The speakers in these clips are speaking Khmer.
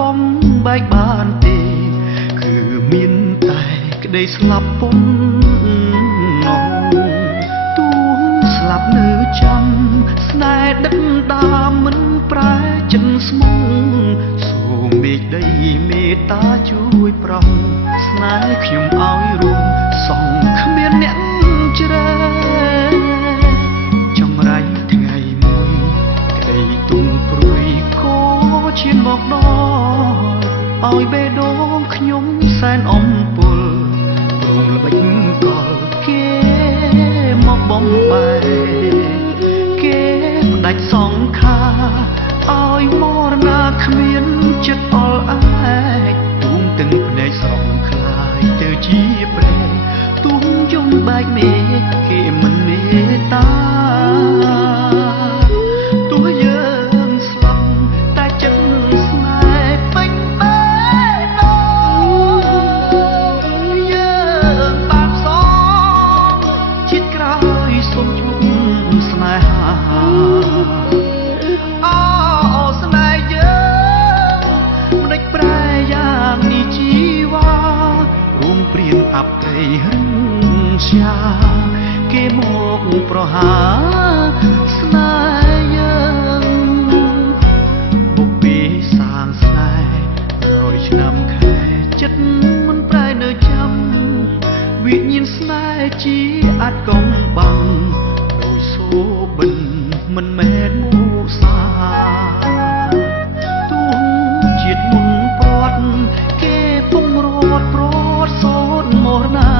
បំបែកបានទេគឺមានតែក្តីស្លាប់ពុំនោះទូស្លាប់នៅចាំស្នេហ៍ដឹកដាមមិនប្រែចិនស្មុងសូមមេឃដីមេត្តាជួយប្រោសស្នេហ៍ខ្ញុំឲ្យរួមសងគ្មានអ្នកជ្រើចង្រៃថ្ងៃមួយក្តីទុំព្រួយក៏ឈានមកដល់ឲ្យបេះដូងខ្ញុំសែនអំពុលព្រមល្បិចកលគេមកបំបែគេផ្ដាច់សងខាឲ្យមរណាគ្មានចិត្តអល់អែកទូងទាំងភ្នែកស្រងខ្លាយទៅជាព្រែកទូងយំបែកមេឃគេមិនមេត្តាទោះយើងស្លាប់តែចិត្តស្នេហ៍ពេញបែកនោះយើងបានសងជាតិក្រោយសូមជុំស្នេហាអប្រិយរឹងជាគេមកប្រហាស្នេហ៍យើងបុព្វេសាងស្នេហ៍100ឆ្នាំខែចិត្តមិនប្រែនៅចាំវិញ្ញាណស្នេហ៍ជាអាចកំបាំងដោយសូបិនមិនមែនមុសាទូជាតិមុនព្រាត់គេពងរត់ប្រត់សូនមរណា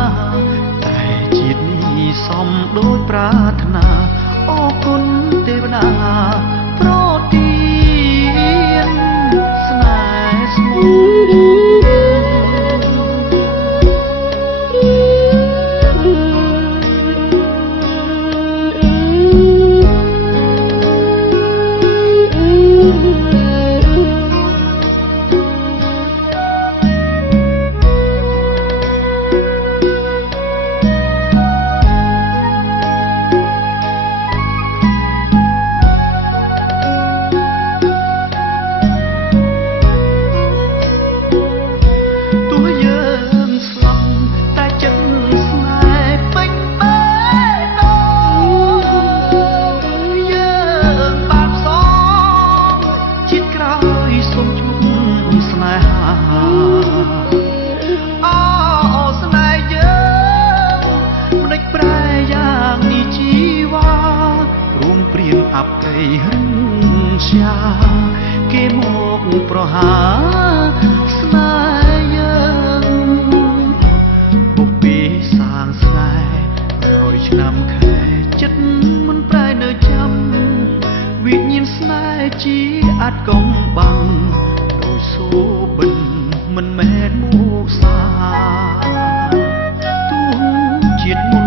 តែជាតិនេះសំដូចប្រាថ្នាអរគុណទេវតាប្រទានស្នេហ៍ស្មូអប្រិយរឹងជាគេមកប្រហាស្នេហ៍យើងបុព្វេសាងស្នេហ៍100ឆ្នាំខែចិត្តមិនប្រែនៅចាំវិញ្ញាណស្នេហ៍ជាអាចកំបាំងដោយសូបិនមិនមែនមុសាទូជាតិ